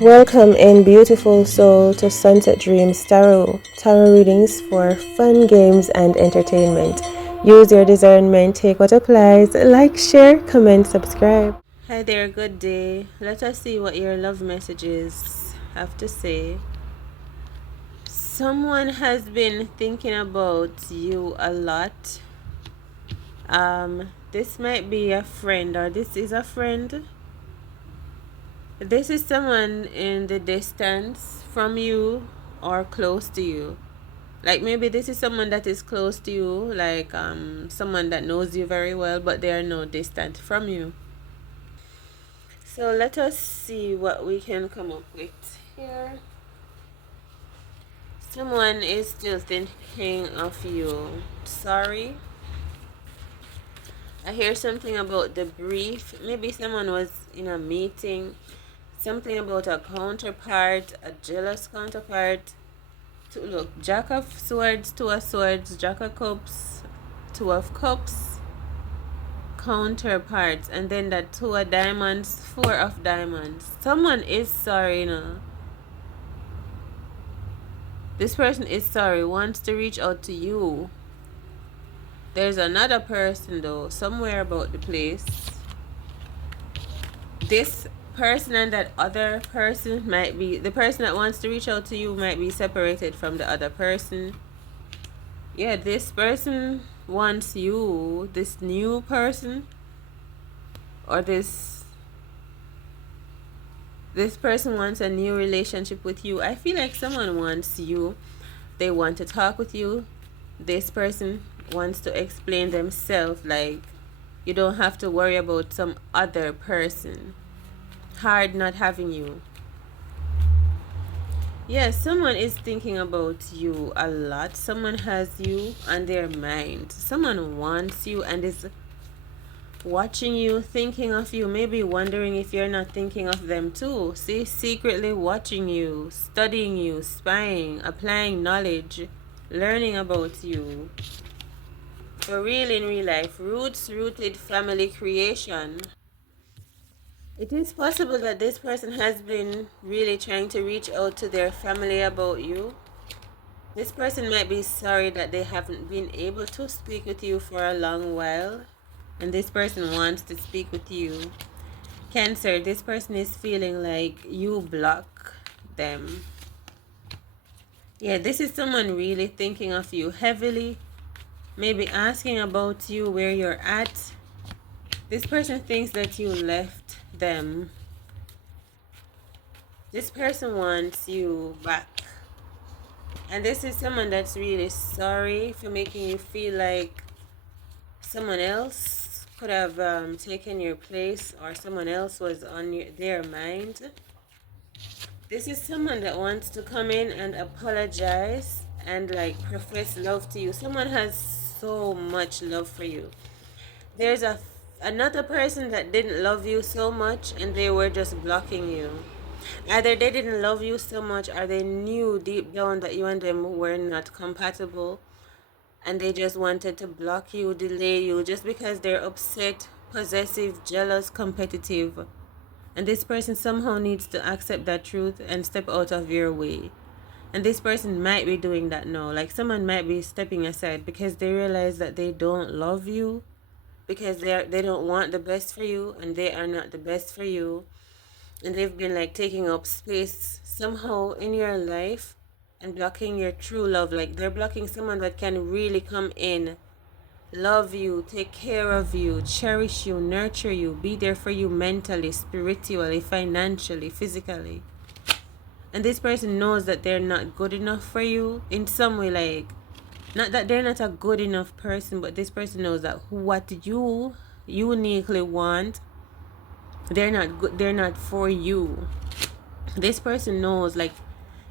Welcome in beautiful soul to Sunset Dreams Tarot readings for fun games and entertainment. Use your discernment, take what applies, like, share, comment, subscribe. Hi there, good day. Let us see what your love messages have to say. Someone has been thinking about you a lot. This might be a friend, or this is a friend. This is someone in the distance from you or close to you. Like maybe this is someone that is close to you, like someone that knows you very well, but they are no distant from you. So let us see what we can come up with here. Someone is still thinking of you. Sorry. I hear something about the brief. Maybe someone was in a meeting. Something about a counterpart, a jealous counterpart. Look, Jack of Swords, Two of Swords, Jack of Cups, Two of Cups, counterparts, and then that Two of Diamonds, Four of Diamonds. Someone is sorry, you know. This person is sorry, wants to reach out to you. There's another person though, somewhere about the place. This person and that other person might be, the person that wants to reach out to you might be separated from the other person. Yeah, this person wants you, this new person, or this person wants a new relationship with you. I feel like someone wants you. They want to talk with you. This person wants to explain themselves, like you don't have to worry about some other person. Hard not having you. Yes, someone is thinking about you a lot. Someone has you on their mind. Someone wants you and is watching you, thinking of you, maybe wondering if you're not thinking of them too. See, secretly watching you, studying you, spying, applying knowledge, learning about you. For real in real life, roots rooted family creation. It is possible that this person has been really trying to reach out to their family about you. This person might be sorry that they haven't been able to speak with you for a long while. And this person wants to speak with you. Cancer, this person is feeling like you block them. Yeah, this is someone really thinking of you heavily. Maybe asking about you, where you're at. This person thinks that you left them. This person wants you back. And this is someone that's really sorry for making you feel like someone else could have taken your place, or someone else was on their mind. This is someone that wants to come in and apologize and like profess love to you. Someone has so much love for you. There's another person that didn't love you so much and they were just blocking you. Either they didn't love you so much, or they knew deep down that you and them were not compatible, and they just wanted to block you, delay you, just because they're upset, possessive, jealous, competitive. And this person somehow needs to accept that truth and step out of your way. And this person might be doing that now. Like someone might be stepping aside because they realize that they don't love you, because they don't want the best for you, and they are not the best for you. And they've been like taking up space somehow in your life and blocking your true love. Like they're blocking someone that can really come in, love you, take care of you, cherish you, nurture you, be there for you mentally, spiritually, financially, physically. And this person knows that they're not good enough for you in some way, like not that they're not a good enough person, but this person knows that what you uniquely want, they're not good, they're not for you. This person knows, like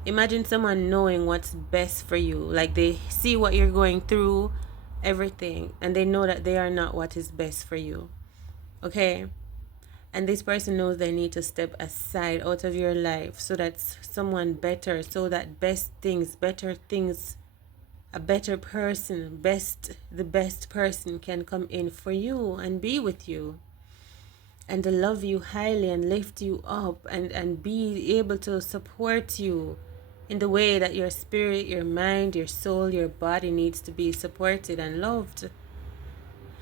imagine someone knowing what's best for you. Like they see what you're going through, everything, and they know that they are not what is best for you. Okay? And this person knows they need to step aside out of your life so that someone better, so that best things, better things, a better person, the best person can come in for you and be with you. and love you highly and lift you up and be able to support you in the way that your spirit, your mind, your soul, your body needs to be supported and loved.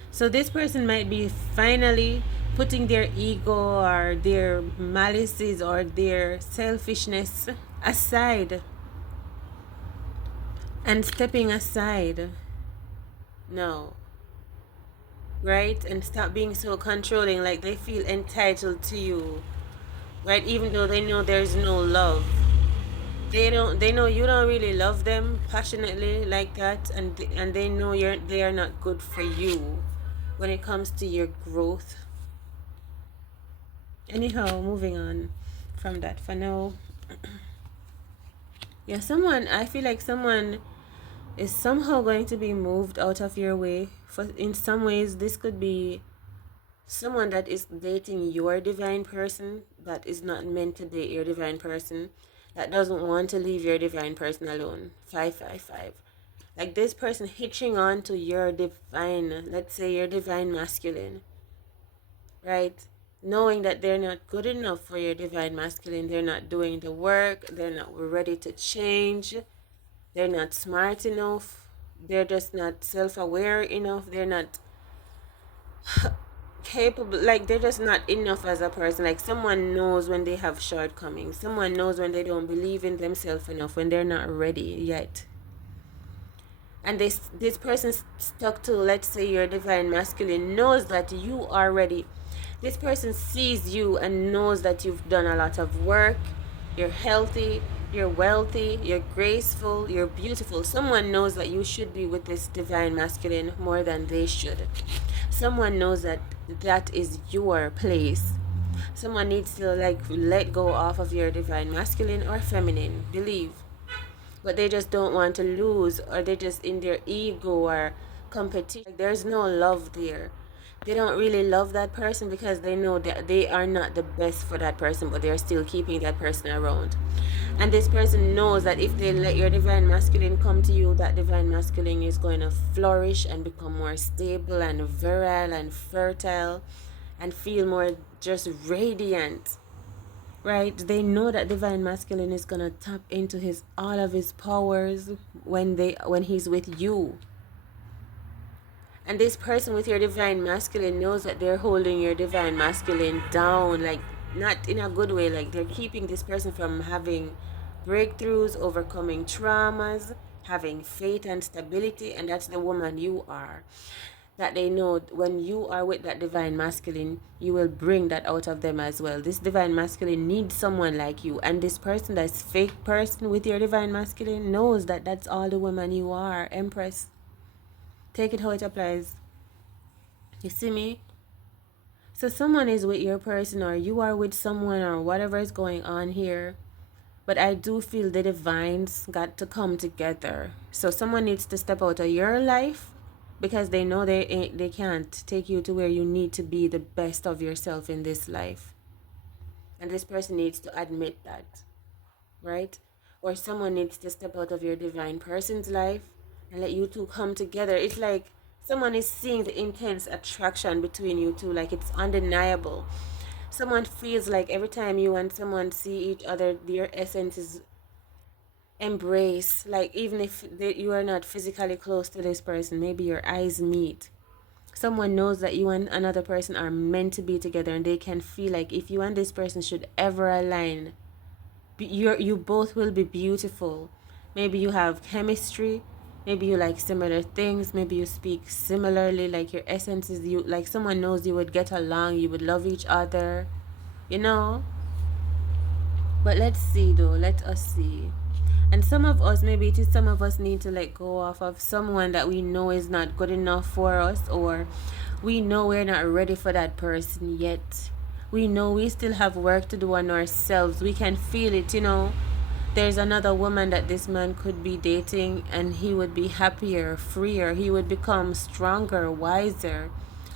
So this person might be finally putting their ego or their malices or their selfishness aside and stepping aside. No. Right? And stop being so controlling, like they feel entitled to you. Right? Even though they know there's no love. They know you don't really love them passionately like that, and they know they are not good for you when it comes to your growth. Anyhow, moving on from that for now. Yeah, I feel like someone is somehow going to be moved out of your way. For in some ways, this could be someone that is dating your divine person that is not meant to date your divine person, that doesn't want to leave your divine person alone. 555. Like this person hitching on to your divine, let's say your divine masculine, right? Knowing that they're not good enough for your divine masculine, they're not doing the work, they're not ready to change, they're not smart enough, they're just not self aware enough, they're not capable, like they're just not enough as a person. Like someone knows when they have shortcomings, someone knows when they don't believe in themselves enough, when they're not ready yet. And this person stuck to, let's say, your divine masculine, knows that you are ready. This person sees you and knows that you've done a lot of work, you're healthy, you're wealthy, you're graceful, you're beautiful. Someone knows that you should be with this divine masculine more than they should. Someone knows that that is your place. Someone needs to like let go off of your divine masculine or feminine, believe, but they just don't want to lose, or they just in their ego or competition, like, there's no love there. They don't really love that person because they know that they are not the best for that person, but they're still keeping that person around. And this person knows that if they let your divine masculine come to you, that divine masculine is going to flourish and become more stable and virile and fertile and feel more just radiant, right? They know that divine masculine is gonna tap into his all of his powers when he's with you. And this person with your divine masculine knows that they're holding your divine masculine down, like not in a good way, like they're keeping this person from having breakthroughs, overcoming traumas, having faith and stability. And that's the woman you are. That they know when you are with that divine masculine, you will bring that out of them as well. This divine masculine needs someone like you, and this person, that's fake person with your divine masculine, knows that that's all the woman you are. Empress, take it how it applies. You see me? So someone is with your person, or you are with someone, or whatever is going on here. But I do feel the divines got to come together. So someone needs to step out of your life because they know they can't take you to where you need to be the best of yourself in this life. And this person needs to admit that, right? Or someone needs to step out of your divine person's life and let you two come together. It's like someone is seeing the intense attraction between you two, like it's undeniable. Someone feels like every time you and someone see each other, their essence is embrace, like even if you are not physically close to this person, maybe your eyes meet, someone knows that you and another person are meant to be together, and they can feel like if you and this person should ever align, you both will be beautiful. Maybe you have chemistry, maybe you like similar things, maybe you speak similarly, like your essence is you, like someone knows you would get along, you would love each other, you know. But let's see though, let us see. And some of us, maybe it is some of us need to let go off of someone that we know is not good enough for us, or we know we're not ready for that person yet. We know we still have work to do on ourselves. We can feel it, you know. There's another woman that this man could be dating, and he would be happier, freer. He would become stronger, wiser.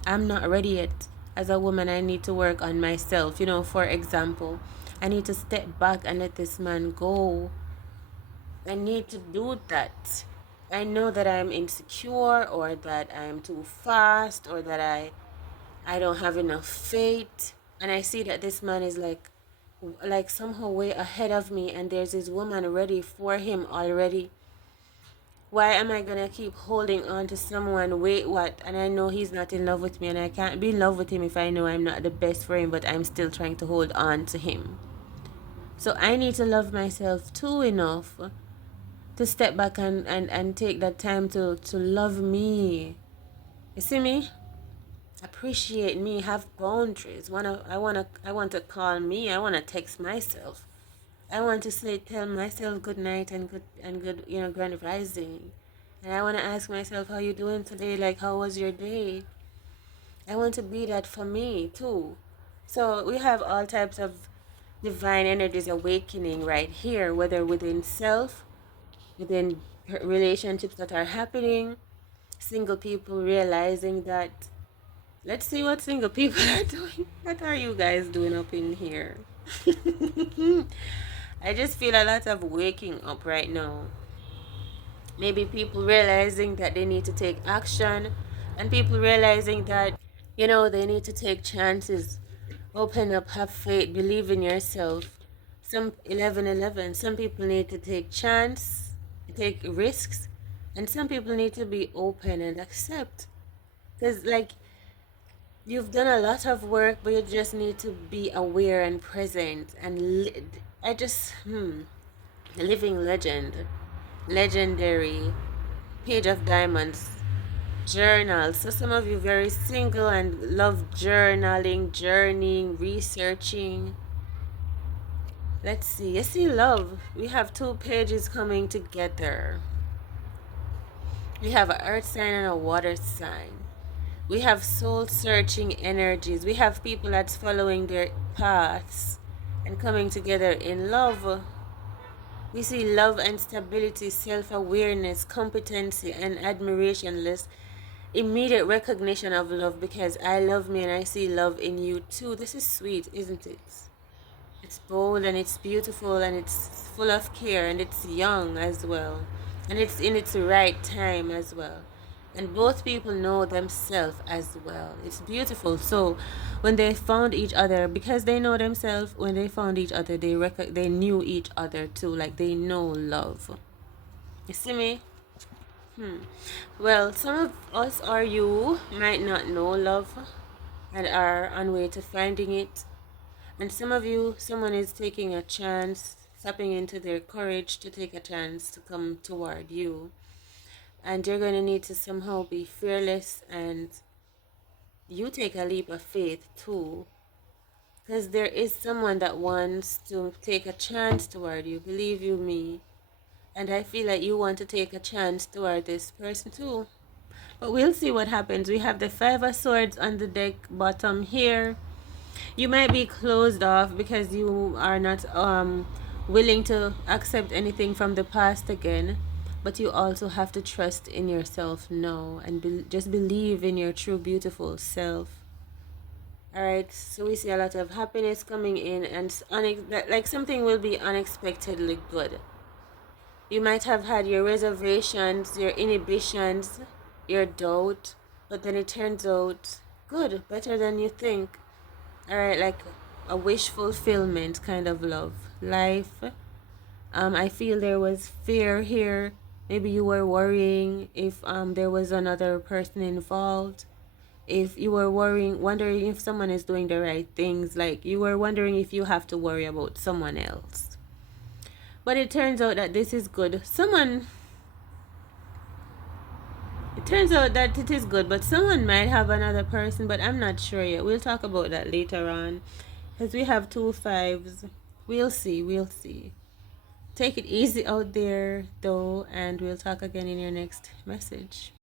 I'm not ready yet. As a woman, I need to work on myself. You know, for example, I need to step back and let this man go. I need to do that. I know that I'm insecure, or that I'm too fast, or that I don't have enough faith. And I see that this man is like somehow way ahead of me, and there's this woman ready for him already. Why am I gonna keep holding on to someone? Wait, what? And I know he's not in love with me, and I can't be in love with him if I know I'm not the best for him, but I'm still trying to hold on to him. So I need to love myself too enough to step back and take that time to love me. You see me? Appreciate me, have boundaries. I want to call me. I want to text myself. I want to say tell myself good night and good grand rising. And I want to ask myself how you doing today? Like how was your day? I want to be that for me too. So we have all types of divine energies awakening right here, whether within self, within relationships that are happening, single people realizing that. Let's see what single people are doing. What are you guys doing up in here? I just feel a lot of waking up right now. Maybe people realizing that they need to take action, and people realizing that, they need to take chances, open up, have faith, believe in yourself. Some 11:11. Some people need to take chance, take risks, and some people need to be open and accept. Because, like, you've done a lot of work, but you just need to be aware and present. And I just, living legend, legendary, page of diamonds, journal. So some of you very single and love journaling, journeying, researching. Let's see. You see, love. We have two pages coming together. We have an earth sign and a water sign. We have soul searching energies. We have people that's following their paths and coming together in love. We see love and stability, self awareness, competency, and admiration. List immediate recognition of love because I love me and I see love in you too. This is sweet, isn't it? It's bold and it's beautiful and it's full of care and it's young as well. And it's in its right time as well. And both people know themselves as well. It's beautiful. So when they found each other, because they know themselves, when they found each other, they knew each other too. Like they know love. You see me? Well, some of us or you might not know love and are on way to finding it. And some of you, someone is taking a chance, stepping into their courage to take a chance to come toward you. And you're going to need to somehow be fearless and you take a leap of faith too. Because there is someone that wants to take a chance toward you, believe you me. And I feel like you want to take a chance toward this person too. But we'll see what happens. We have the Five of Swords on the deck bottom here. You might be closed off because you are not willing to accept anything from the past again, but you also have to trust in yourself now and just believe in your true beautiful self. All right, so we see a lot of happiness coming in and like something will be unexpectedly good. You might have had your reservations, your inhibitions, your doubt, but then it turns out good, better than you think. All right, like a wish fulfillment kind of love life. I feel there was fear here. Maybe you were worrying if there was another person involved, if you were wondering if someone is doing the right things, like you were wondering if you have to worry about someone else. But it turns out that this is good. It turns out that it is good, but someone might have another person, but I'm not sure yet. We'll talk about that later on. Because we have 2 5s. We'll see. Take it easy out there, though, and we'll talk again in your next message.